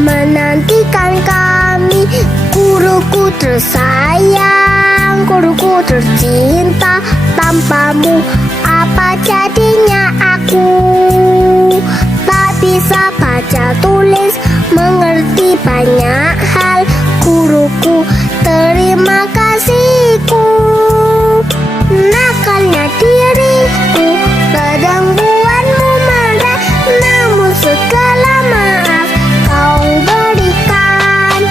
menantikan kami. Guruku tersayang, guruku tercinta, tanpamu apa jadinya aku? Tak bisa baca tulis, mengerti banyak hal. Guruku, terima kasihku. Nakalnya diriku, kadang buatmu marah, namun segala maaf kau berikan.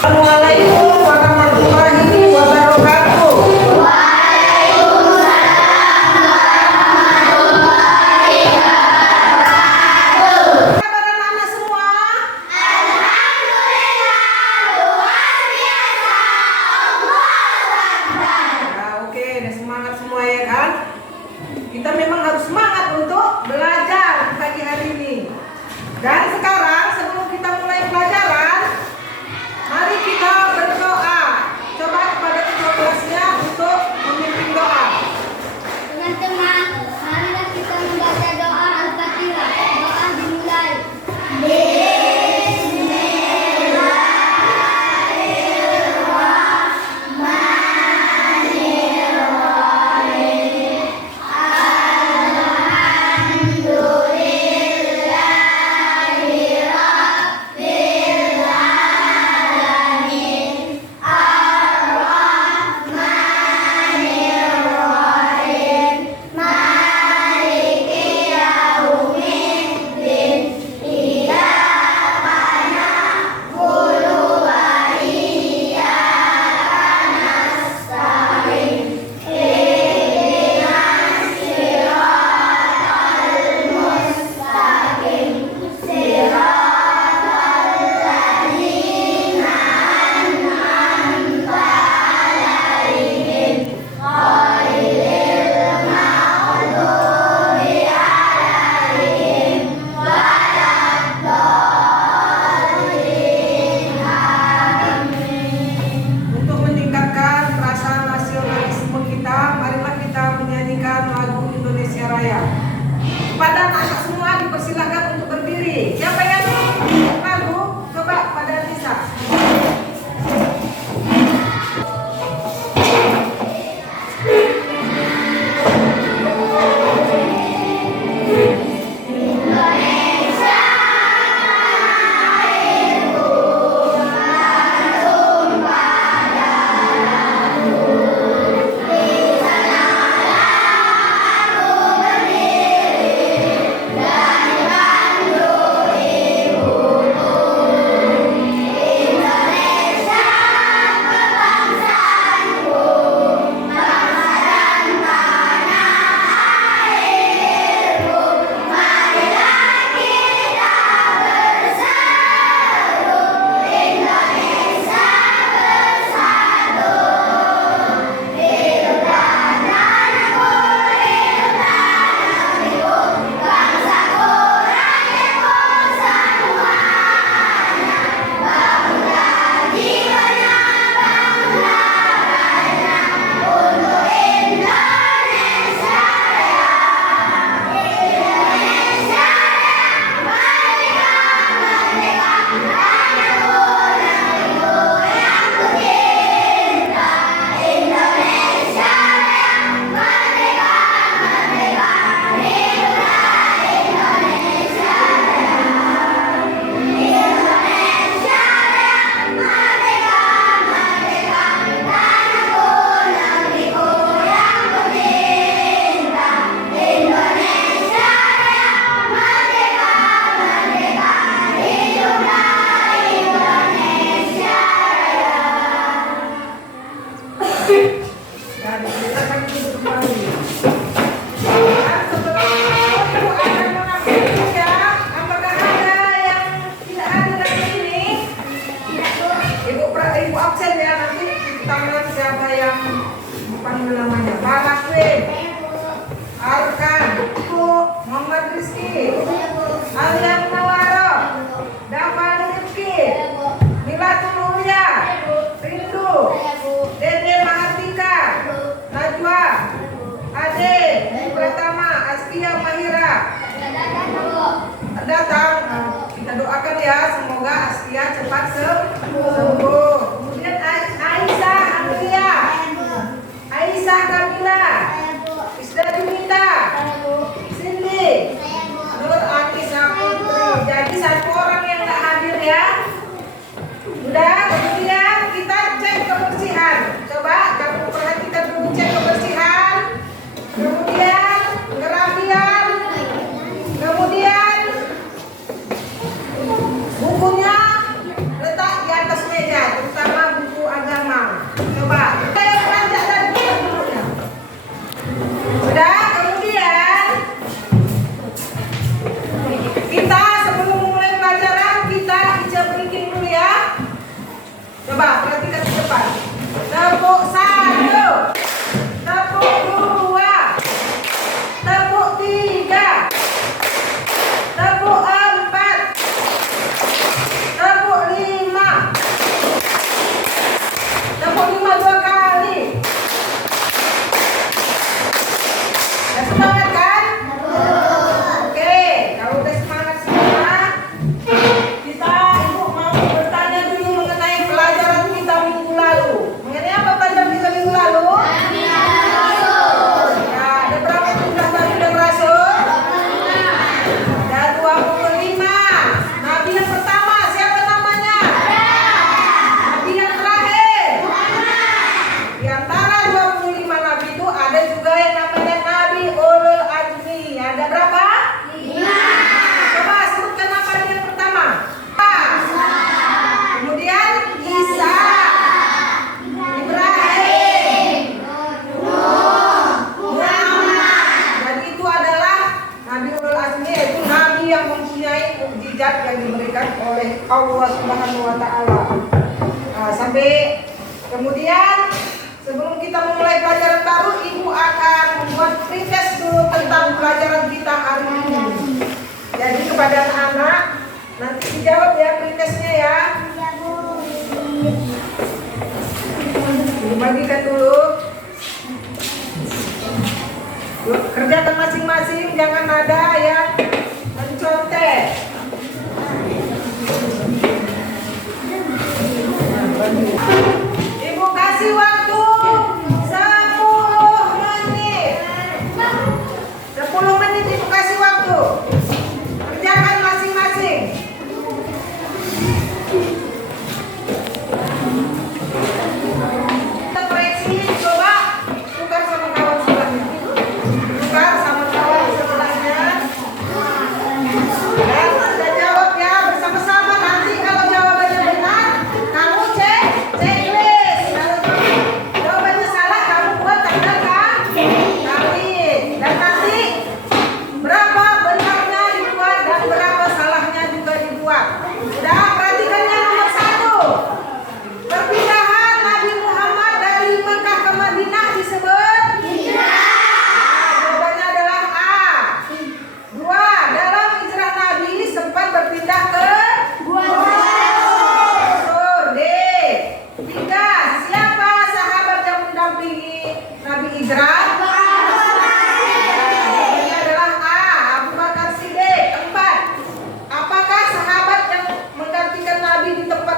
Assalamualaikum warahmatullahi wabarakatuh. Kabar anak-anak semua? Oke, udah semangat semua ya kan? Kita memang harus semangat untuk belajar pagi hari ini. Dan sekarang sebelum kita mulai pelajaran, mari kita tangan siapa yang dipanggil namanya? Barakwin, Arkan, Muhammad Rizky, Alia Munawaro, Dava Rizky, Mila Tuluya, Rindu, Dede Mahardika, Najwa, Ade, Pratama, Askia Mahira. Datang, kita doakan ya, semoga Askia cepat sembuh. Kemudian Aisyah Amelia, Aisyah Kamila, Isda Junita, Cindy, Nur Anissa Putri. Jadi satu orang yang nggak hadir ya. Udah, kemudian kita cek kebersihan. Coba kamu perhatikan dulu, cek kebersihan. Kemudian kerapian. Kemudian bukunya letak di atas meja, terutama buku agama. Coba kayak beranjak dari bukunya. Sudah, kemudian kita sebelum mulai pelajaran kita ijab breaking dulu ya. Coba perhatikan ke depan. Tepuk 1, tepuk 2, tepuk 3, tepuk 4, tepuk 5, tepuk 5 2 kali. Udah semangat kan? Oke, kalau udah semangat semua, kita ibu mau bertanya dulu mengenai pelajaran kita minggu lalu. Mengenai apa pelajaran kita minggu lalu? Ya, ada berapa jumlah nabi dan rasul? Ada 25. Nabi yang pertama siapa namanya? Nabi yang terakhir. Di antara 25 nabi itu ada juga yang namanya Nabi Ulul Azmi. Ada berapa? 5. Coba sebutkan nama dia yang pertama. Kemudian Isa, Ibrahim, Muhammad. Jadi itu adalah Nabi Ulul Azmi, yaitu nabi yang mempunyai mukjizat yang diberikan oleh Allah Subhanahu wa taala. Nah, sampai kemudian sebelum kita memulai pelajaran baru, ibu akan membuat pretest dulu tentang pelajaran kita hari ini. Jadi kepada anak-anak nanti dijawab ya pretestnya ya. Dibagikan dulu. Yuk, kerjakan masing-masing, jangan ada yang mencontek. Ibu kasih waktu 10 menit. 10 menit ibu kasih waktu. Kerjakan masing-masing. Kita koreksi, coba tukar sama kawan sebelahnya. Tukar sama kawan sebelahnya. Dan sudah jawab ya bersama-sama. Nanti kalau jawabannya benar, kamu cek checklist. Kalau jawabannya salah, kamu buat tanda kali. Dan nanti berapa benarnya dibuat dan berapa salahnya juga dibuat. Sudah, perhatikan yang nomor 1. Perpindahan Nabi Muhammad dari Mekah ke Madinah disebut hijrah. Jawabannya adalah A. 2. Dalam hijrah Nabi sempat berpindah ke Sur. D. 3. Siapa sahabat yang mendampingi Nabi hijrah? Jawabannya adalah A. Abu Bakar Siddiq. 4. Apakah sahabat yang menggantikan Nabi di tempat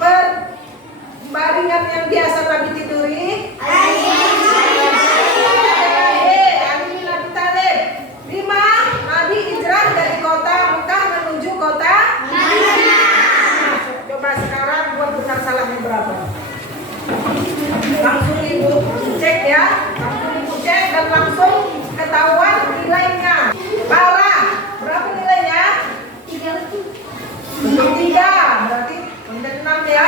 berbaringan yang biasa Nabi tiduri? Ali bin Abi Thalib. 5. Nabi hijrah dari kota Mekah menuju kota Madinah. Coba sekarang buat benar salahnya berapa? Langsung ibu cek ya. Langsung ibu cek dan langsung ketahuan nilainya. Parah, berapa nilainya? 3. Berarti menjadi 6 ya.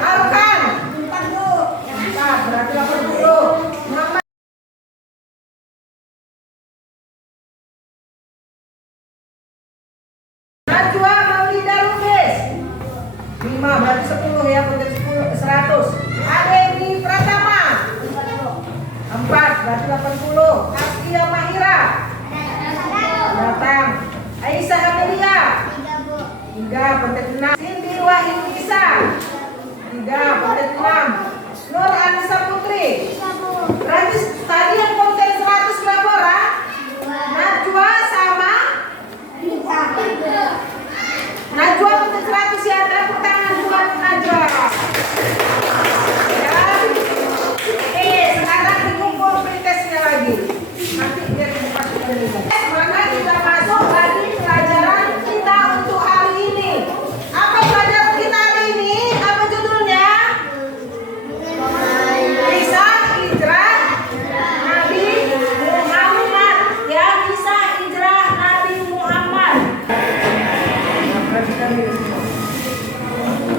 Arkan 4 berarti 80. Muhammad Najwa Maulida Lubis 5 berarti 10 ya, menjadi 10 100. Ade peristiwa Indonesia. 3, pada 6. Nur Anissa Putri. Berarti tadi yang konten 100 laporan. Najwa sama Najwa konten 100 ya. Tepuk tangan buat Najwa. Ya. Sekarang dikumpul pretestnya lagi. Nanti biar dibuka dulu. Semangat kita masuk lagi pelajaran kita untuk hari ini. Apa pelajaran kita hari ini? Apa judulnya? Kisah hijrah Nabi Muhammad. Ya, kisah hijrah Nabi Muhammad.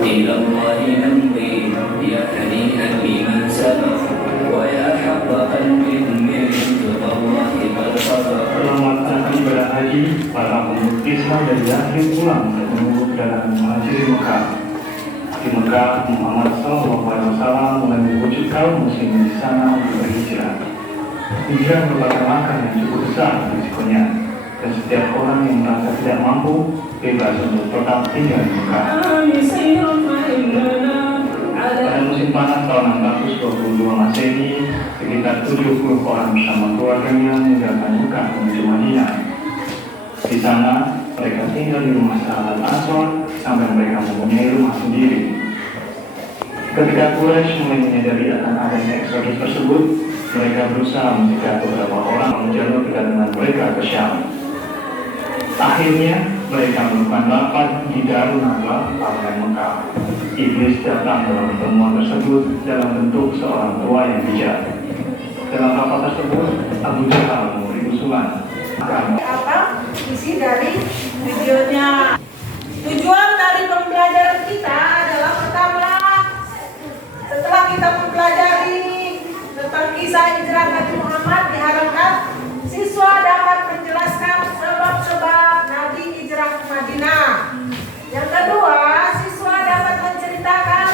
إلى الله نمضي يا هنيئا بمن سبق ويا حق قلب من رضا الله قد خفق. Selamat datang pada haji, para pemeluk Islam dari akhir pulang dan menunggu perjalanan menghadiri Mekah. Di Mekah, Muhammad SAW mulai membujuk kaum muslimin di sana untuk berhijrah. Hijrah merupakan langkah yang cukup besar risikonya, dan setiap orang yang merasa tidak mampu bebas untuk tetap tinggal di Mekah. Pada musim panas tahun 622 Masehi, sekitar 70 orang bersama keluarganya meninggalkan Mekah menuju Madinah. Di sana, mereka tinggal di rumah sahabat Ansor sampai mereka mempunyai rumah sendiri. Ketika Quraisy mulai menyadari akan adanya eksodus tersebut, mereka berusaha mencegah beberapa orang menjalur kedatangan mereka ke Syam. Akhirnya, mereka melakukan rapat di Darun Nadwa, Parlemen Mekah. Iblis datang dalam pertemuan tersebut dalam bentuk seorang tua yang bijak. Dalam rapat tersebut, Abu Jahal memberi usulan. Apa isi dari videonya? Tujuan dari pembelajaran kita adalah pertama, setelah kita mempelajari tentang kisah hijrah Nabi Muhammad, diharapkan siswa dapat menjelaskan sebab-sebab Nabi hijrah ke Madinah. Yang kedua, siswa dapat menceritakan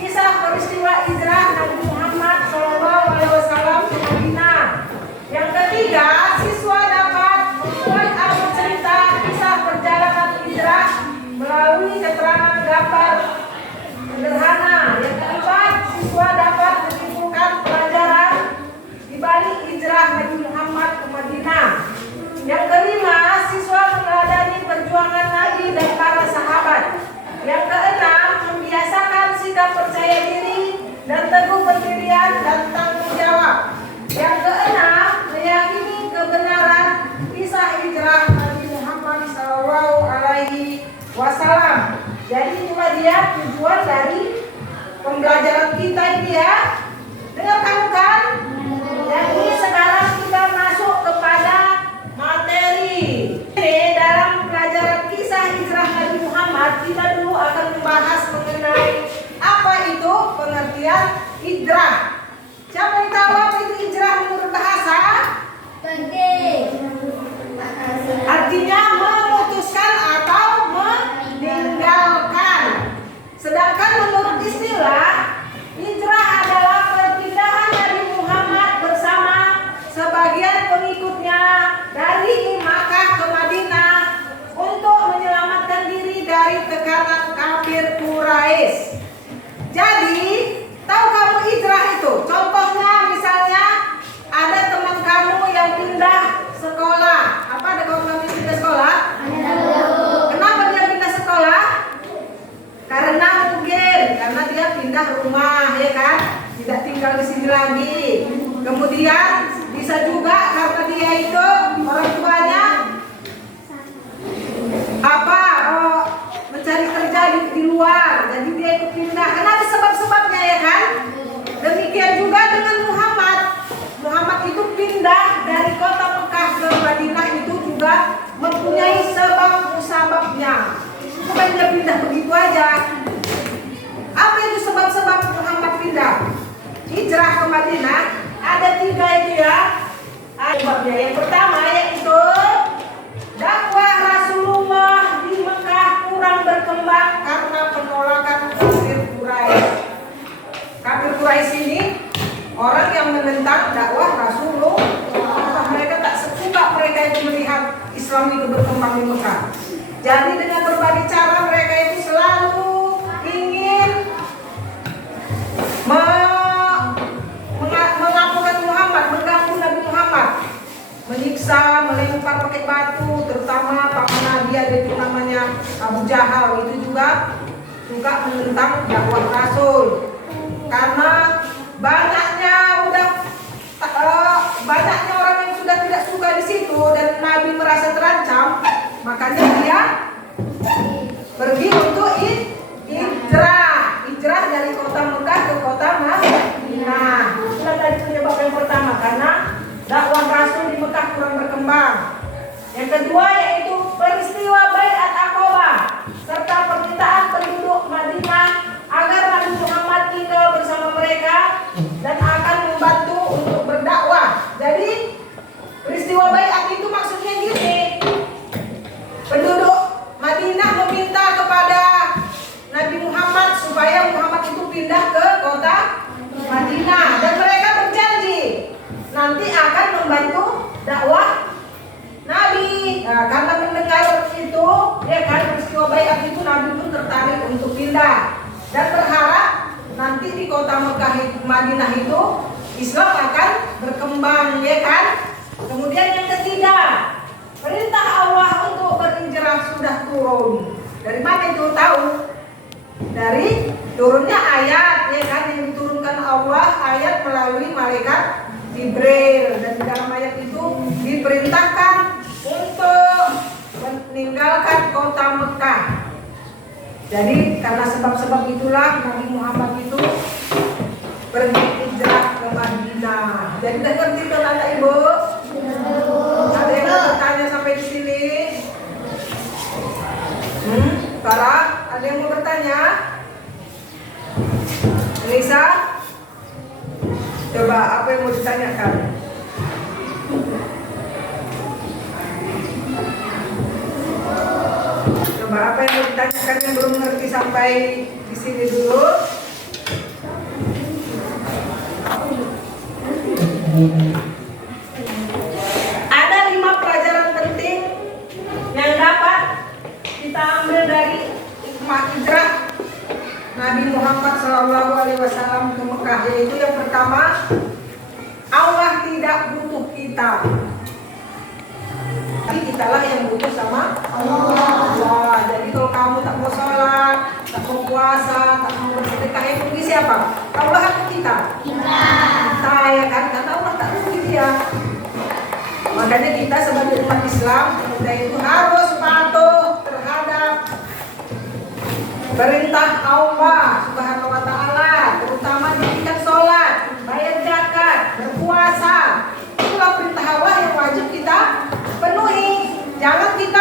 kisah peristiwa hijrah Nabi Muhammad SAW ke Madinah. Yang ketiga, siswa dapat membuat atau cerita kisah perjalanan hijrah melalui keterangan gambar sederhana. Yang keempat, siswa dapat menyimpulkan pelajaran di balik hijrah Nabi Muhammad ke Madinah. Yang kelima, siswa meneladani perjuangan Nabi dan para sahabat. Yang keenam, membiasakan sikap percaya diri dan teguh pendirian dan tanggung jawab. Yang keenam, meyakini kebenaran kisah hijrah Nabi Muhammad SAW. Jadi itulah dia tujuan dari pembelajaran kita ini ya. Dengarkan kan? Jadi sekarang kita masuk kepada materi. Ini dalam pelajaran kisah hijrah Nabi Muhammad, kita dulu akan membahas mengenai apa itu pengertian hijrah. Siapa yang tahu apa itu hijrah menurut bahasa? Artinya memutuskan atau meninggalkan. Sedangkan menurut istilah, hijrah adalah perpindahan Nabi Muhammad bersama sebagian pengikutnya dari Makkah ke Madinah untuk menyelamatkan diri dari tekanan kafir Quraisy. Jadi, tahu kamu hijrah itu? Contohnya misalnya ada teman kamu yang pindah sekolah. Apa ada kamu yang pindah sekolah? Kenapa dia pindah sekolah? Karena dia pindah rumah, ya kan? Tidak tinggal di sini lagi. Kemudian bisa juga karena dia itu orang tuanya mencari kerja di luar, jadi dia ikut pindah. Karena ada sebab-sebabnya, ya kan? Demikian juga dengan Muhammad. Muhammad itu pindah dari kota Mekah ke Madinah itu juga mempunyai sebab-sebabnya. Bukan dia pindah begitu aja. Apa itu sebab-sebab Muhammad pindah? Hijrah ke Madinah ada 3 itu ya. Sebabnya yang pertama yaitu dakwah Rasulullah di Mekah kurang berkembang karena penolakan kafir Quraisy. Kafir Quraisy ini orang yang menentang dakwah Rasulullah. Mereka tak suka mereka itu melihat Islam itu berkembang di Mekah. Jadi dengan berbagai cara mereka itu selalu Abu Jahal itu juga menentang dakwah Rasul. Karena banyaknya orang yang sudah tidak suka di situ dan Nabi merasa terancam, makanya dia pergi untuk hijrah dari kota Mekah ke kota Madinah. Itulah tadi penyebab yang pertama, karena dakwah Rasul di Mekah kurang berkembang. Yang kedua yaitu peristiwa Baiat Aqabah serta permintaan penduduk Madinah agar Nabi Muhammad tinggal bersama mereka dan akan membantu untuk berdakwah. Jadi peristiwa Baiat itu maksudnya gini, penduduk Madinah meminta kepada Nabi Muhammad supaya Muhammad itu pindah ke kota Madinah dan mereka berjanji nanti akan membantu dakwah Nabi. Nah, karena mendengar itu, ya kan, peristiwa Baiat itu, Nabi pun tertarik untuk pindah dan berharap nanti di kota Mekah Madinah itu Islam akan berkembang, ya kan. Kemudian yang ketiga, perintah Allah untuk berhijrah sudah turun. Dari mana itu tahu? Dari turunnya ayat, ya kan, yang diturunkan Allah, ayat melalui malaikat Jibril, dan di dalam ayat itu diperintahkan untuk meninggalkan kota Mekah. Jadi karena sebab-sebab itulah Nabi Muhammad itu pergi hijrah ke Madinah. Jadi udah ngerti tuh anak ibu? Ada yang mau bertanya sampai di sini? Farah, ada yang mau bertanya? Lisa? Coba apa yang mau ditanyakan? Coba apa yang mau ditanyakan yang belum ngerti sampai di sini dulu? Ada 5 pelajaran penting yang dapat kita ambil dari hikmah hijrah Nabi Muhammad SAW ke Mekah, yaitu yang pertama, Allah tidak butuh kita, tapi kitalah yang butuh sama Allah. Jadi kalau kamu tak mau sholat, tak mau puasa, tak mau bersedekah, itu bagi siapa? Allah atau kita? Kita, ya kan? Karena Allah tak butuh dia. Makanya kita sebagai umat Islam, kita itu harus patuh terhadap perintah Allah Subhanahu wa Ta'ala, terutama dirikan sholat, bayar zakat, berpuasa. Itulah perintah Allah yang wajib kita penuhi. Jangan kita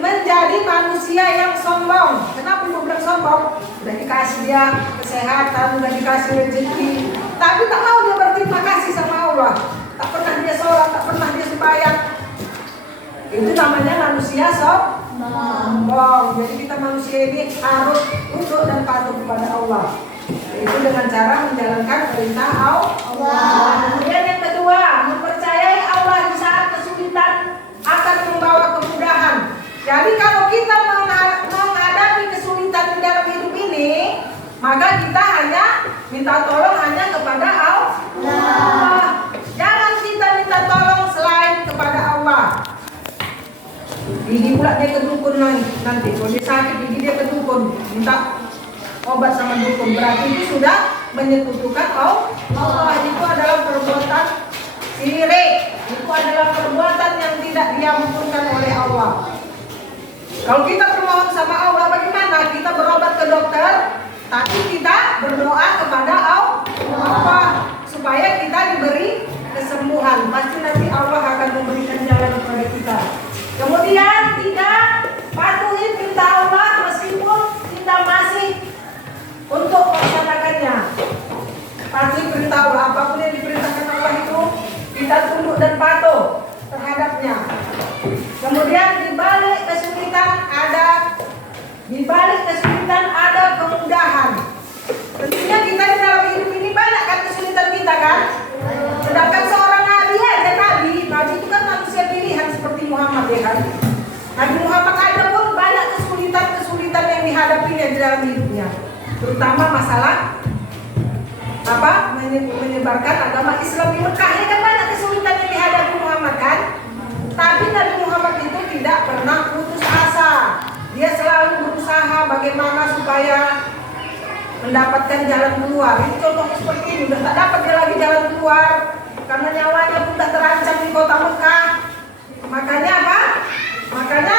menjadi manusia yang sombong. Kenapa ibu bilang sombong? Udah dikasih dia kesehatan, udah dikasih rezeki, tapi tak mau dia berterima kasih sama Allah. Tak pernah dia sholat, tak pernah dia sembahyang. Itu namanya manusia sombong. Jadi kita manusia ini harus tunduk dan patuh kepada Allah. Itu dengan cara menjalankan perintah Allah. Kemudian yang kedua, mempercayai Allah di saat kesulitan akan membawa kemudahan. Jadi kalau kita menghadapi kesulitan di dalam hidup ini, maka kita hanya minta tolong hanya kepada Allah. Jangan kita minta tolong selain kepada Allah. Gigi pula dia ke dukun nanti. Kalau dia sakit gigi dia ke dukun, minta obat sama dukun. Berarti itu sudah menyekutukan Allah. Itu adalah perbuatan syirik. Itu adalah perbuatan yang tidak diampunkan oleh Allah. Kalau kita bermohon sama Allah, bagaimana? Kita berobat ke dokter, tapi kita berdoa kepada Allah supaya kita diberi kesembuhan. Pasti nanti Allah akan memberikan jalan kepada kita. Kemudian tidak patuhi perintah Allah meskipun kita masih untuk melaksanakannya. Patuhi perintah Allah, apapun yang diperintahkan Allah itu kita tunduk dan patuh terhadapnya. Kemudian di balik kesulitan ada kemudahan. Tentunya kita di dalam hidup ini banyak kan kesulitan kita kan. Sedangkan seorang nabi itu kan manusia pilihan seperti Muhammad, ya kan. Nabi Muhammad ada pun banyak kesulitan yang dihadapinya di dalam hidupnya, terutama masalah menyebarkan agama Islam di Mekah. Ya kan banyak kesulitan yang dihadapi Muhammad kan. Tapi Nabi Muhammad itu tidak pernah putus asa. dia selalu berusaha bagaimana supaya mendapatkan jalan keluar. Ini contohnya seperti ini, udah tak dapat dia lagi jalan keluar karena nyawanya pun tak terancam di kota Mekah. Makanya apa? Makanya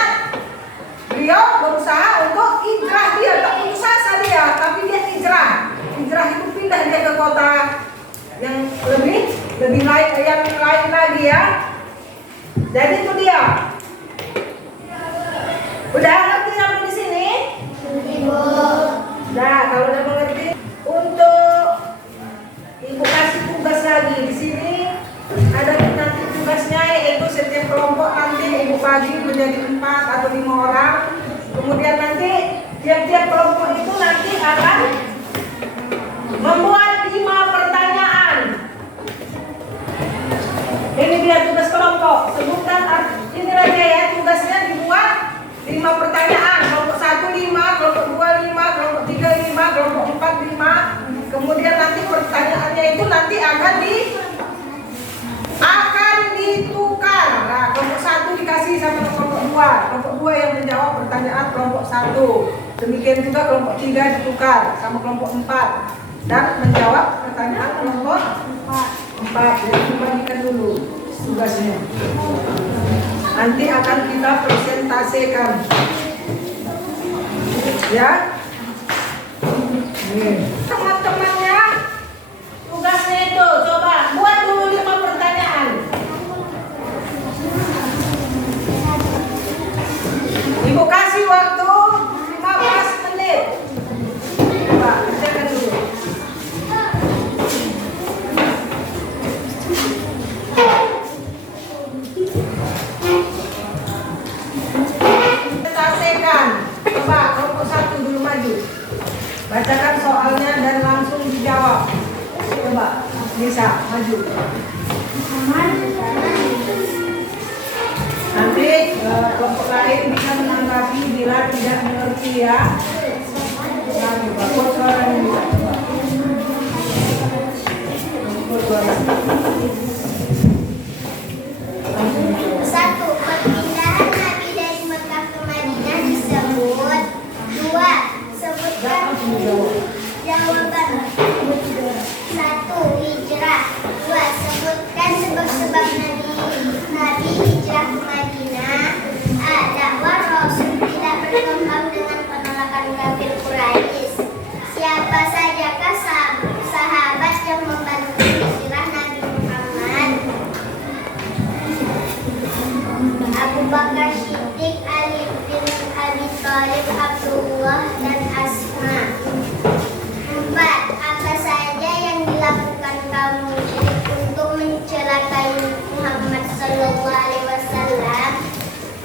beliau berusaha untuk hijrah. Dia tak putus asa dia, tapi dia hijrah. Hijrah itu pindah dia ke kota yang lebih lain, yang lain lagi ya. Jadi itu dia. Udah ngerti sampai di sini? Ibu. Nah, kalau udah mengerti, untuk ibu kasih tugas lagi di sini. Ada nanti tugasnya, yaitu setiap kelompok nanti ibu bagi menjadi 4 atau 5 orang. Kemudian nanti tiap-tiap kelompok itu nanti akan membuat 5 pertanyaan. Ini dia tugas kelompok. Sebutkan ini aja ya, tugasnya dibuat 5 pertanyaan. Kelompok 1 5, kelompok 2 5, kelompok 3 5, kelompok 4 5. Kemudian nanti pertanyaannya itu nanti akan ditukar. Nah, kelompok 1 dikasih sama kelompok 2. Kelompok 2 yang menjawab pertanyaan kelompok 1. Demikian juga kelompok 3 ditukar sama kelompok 4 dan menjawab pertanyaan kelompok 4. Jadi dibagikan dulu tugasnya. Nanti akan kita presentasikan. Ya. Teman-temannya tugasnya itu coba buat dulu 5 pertanyaan. Ibu kasih waktu 15 menit. Coba kerjakan dulu. Presentasikan. Coba kelompok 1 dulu maju. Bacakan soalnya dan langsung dijawab. Coba, bisa maju. Nanti kelompok lain bisa menanggapi bila tidak mengerti ya. Nah, coba buat suaranya bisa coba. Buat suara. 1. Perpindahan Nabi dari Mekah ke Madinah disebut. 2. Sebutkan jawaban. 1. Hijrah. 2. Sebutkan sebab-sebab Nabi hijrah ke Madinah. A. Dakwah Rasul tidak berkembang dengan penolakan kafir Quraisy. Siapa sajakah sahabat yang membantu hijrah Nabi Muhammad? Abu Bakar Siddiq, Ali bin Abi Thalib, Abdullah dan Asma. 4. Apa saja yang dilakukan kaum musyrik untuk mencelakai Muhammad sallallahu alaihi wasallam?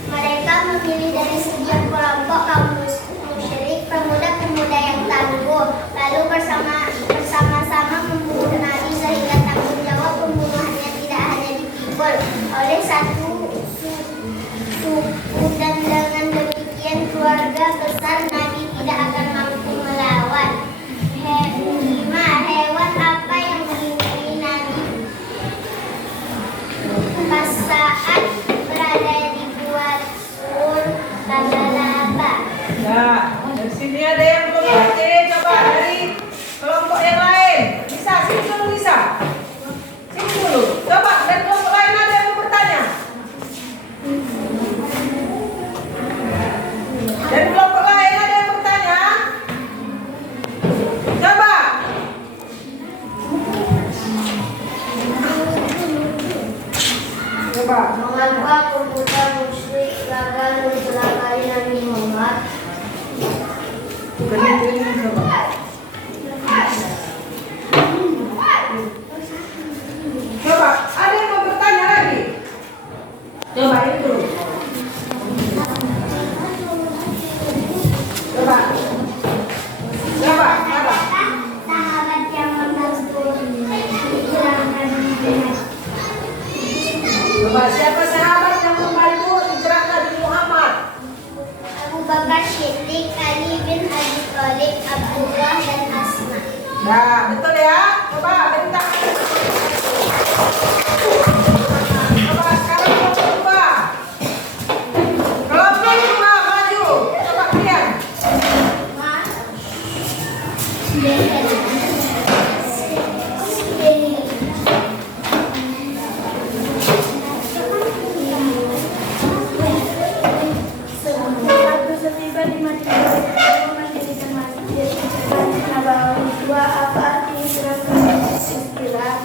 Mereka memilih dari setiap kelompok kaum musyrik pemuda-pemuda yang tangguh, lalu bersama-sama membunuh Nabi sehingga tanggung jawab pembunuhannya tidak hanya dipikul oleh satu suku, dan dengan demikian keluarga besar Nabi tidak akan mampu melawan. 5. Hewan apa yang melindungi Nabi pas saat berada di gua Sur? Laba-laba. Nah, dari sini ada yang belum ngerti. Coba dari kelompok yang lain. Bisa, sini dulu bisa. Sini dulu. Coba dari kelompok lain ada yang mau bertanya. Dari kelompok lain ada yang bertanya. Coba. Coba. Mengapa pemuda musyrik gagal mencelakai Nabi Muhammad? Bukan itu ini coba. Coba, ada yang mau bertanya lagi? Coba itu. Coba. Coba, coba. Sahabat yang membantu hijrah Nabi Muhammad. Coba, siapa sahabat yang membantu hijrah Nabi Muhammad? Abu Bakar Siddiq, Ali bin Abi Thalib, Abdullah dan Asma. Nah, betul ya. Coba, bentar. Coba sekarang kelompok 2. Kelompok 2 maju. Coba Waktu setiba di Madinah, Rasulullah mendirikan masjid. Nabawi dua apa arti istilah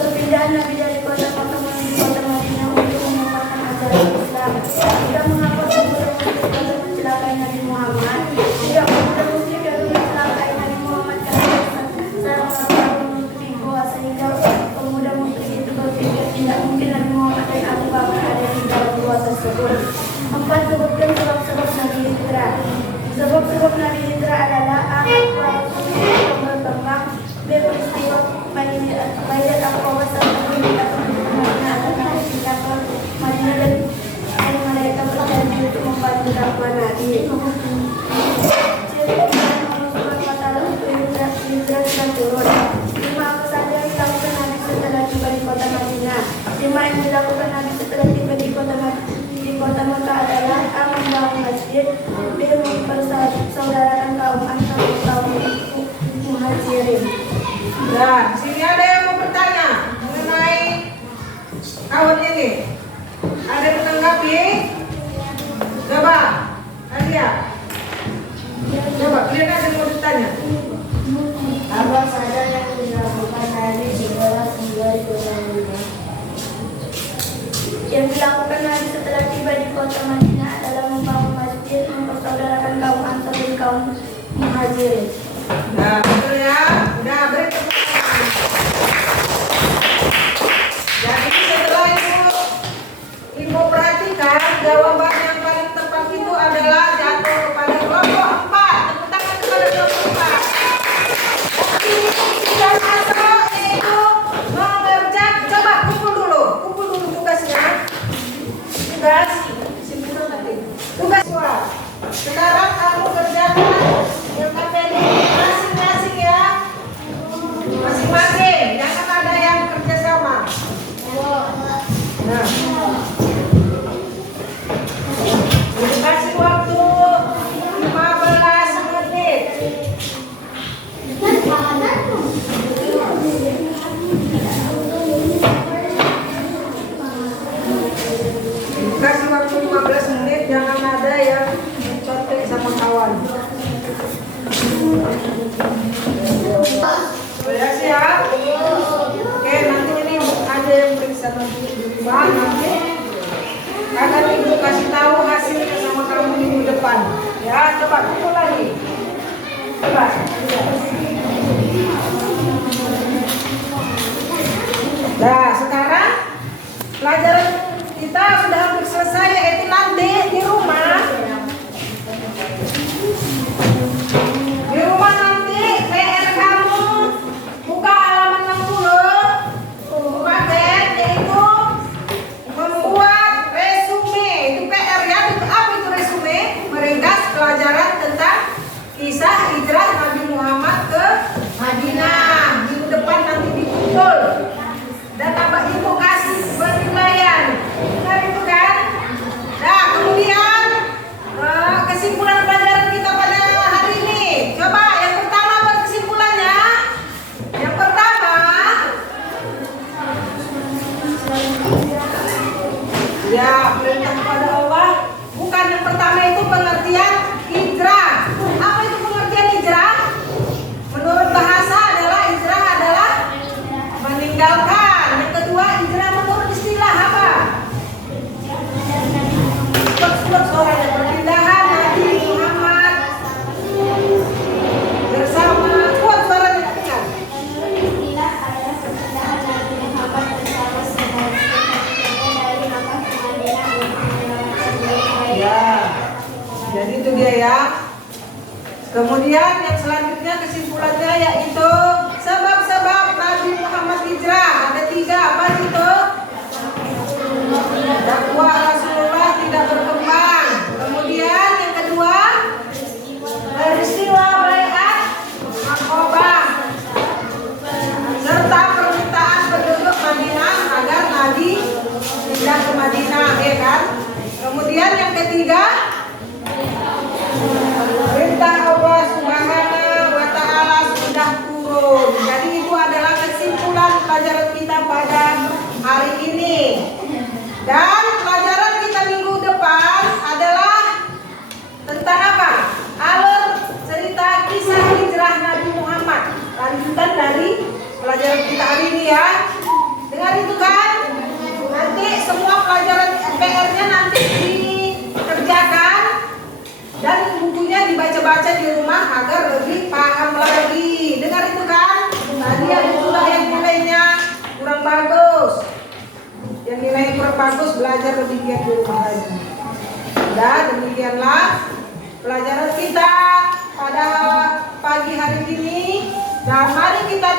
perpindahan Nabi dari kota Makkah menuju kota Madinah untuk mengamalkan ajaran Islam. Tidak mengapa pemuda musyrik dapat mencelakai Nabi Muhammad. Tidak pemuda musyrik dapat mencelakai Nabi Muhammad karena sarang menutupi gua sehingga pemuda musyrik itu berpikir tidak mungkin Nabi Muhammad dan Abu Bakar ada di dalam gua tersebut. 4. Sebutkan sebab-sebab Nabi Hijrah. Sebab-sebab Nabi Hijrah adalah anak yang berkembang, peristiwa Baiat Aqabah serta datang ke Madinah atau pindah ke Madinah dan mereka berjanji untuk membantu dakwah Nabi. Ciri Allah Subhanahu wa taala untuk hijrah dan turun. 5. Apa saja yang dilakukan Nabi setelah tiba di kota Madinah. 5. Yang dilakukan Nabi setelah tiba di kota Mekah adalah A. Membangun masjid, B. mempersaudarakan kaum Ansar kaum Muhajirin. Nah, sini ada yang mau bertanya mengenai kawan ini. Ada yang menanggapi? Coba, Adia. Coba, kalian ada yang mau bertanya? Apa saja yang dilakukan Nabi setelah tiba di kota Madinah? Yang dilakukan Nabi setelah tiba di kota Madinah adalah membangun masjid, mempersaudarakan kaum Ansar dan kaum Muhajirin. Nah, betul ya. Udah beri tepuk tangan. Jadi setelah ibu perhatikan, jawaban yang paling tepat itu adalah jatuh kepada kelompok 4. Tepuk tangan kepada kelompok 4. Dan atau itu mengerjakan. Coba kumpul dulu tugasnya. Tugas suara. Sekarang kamu kerjakan yang materi masing-masing ya. Masing-masing, jangan ada yang kerjasama. Nah, dikasih waktu 15 menit. Dikasih waktu 15 menit, jangan ada yang mencontek sama kawan. Sudah siap? Oke, nanti ini ada yang periksa nanti di rumah nanti. Akan ibu kasih tahu hasilnya sama kamu minggu depan. Ya, coba kumpul lagi. Coba. Nah, sekarang pelajaran kita sudah hampir selesai, yaitu nanti di rumah. Di rumah nanti PR kamu buka halaman 60, buka tab, yaitu membuat resume. Itu PR ya. Itu apa itu resume? Meringkas pelajaran tentang kisah hijrah Nabi Muhammad ke Madinah. Minggu depan nanti dikumpul. Dan Bapak Ibu kasih penilaian. Benar itu kan? Nah, kemudian kesimpulan pelajaran kita pada hari ini. Coba yang pertama apa kesimpulannya? Yang pertama, ya perintah kepada Allah. Bukan yang pertama itu pengertian hijrah. Apa itu pengertian hijrah? Menurut bahasa adalah hijrah adalah meninggalkan. Yang kedua, hijrah menurut istilah apa? Sebut suaranya, perpindahan Nabi Muhammad bersama kuat suaranya dengar. Istilah adalah perpindahan Nabi Muhammad bersama dari Makkah ke Madinah untuk menyelamatkan beliau. Ya, jadi itu dia ya. Kemudian yang selanjutnya kesimpulannya yaitu sebab-sebab Nabi Muhammad hijrah. Ada 3, apa itu? Dakwah Rasulullah tidak berkembang. Kemudian yang kedua, peristiwa Baiat Aqabah serta permintaan penduduk Madinah agar Nabi pindah ke Madinah, ya kan? Kemudian yang ketiga, perintah Allah Subhanahu wa taala pelajaran kita pada hari ini. Dan pelajaran kita minggu depan adalah tentang apa? Alur cerita kisah hijrah Nabi Muhammad. Lanjutan dari pelajaran kita hari ini ya. Dengar itu kan? Nanti semua pelajaran PR-nya nanti dikerjakan dan bukunya dibaca-baca di rumah agar lebih paham lagi. Dengar itu kan? Tadi ada juga yang nilainya kurang bagus. Yang nilainya kurang bagus belajar lebih giat di rumah lagi. Sudah, demikianlah pelajaran kita pada pagi hari ini. Dan mari kita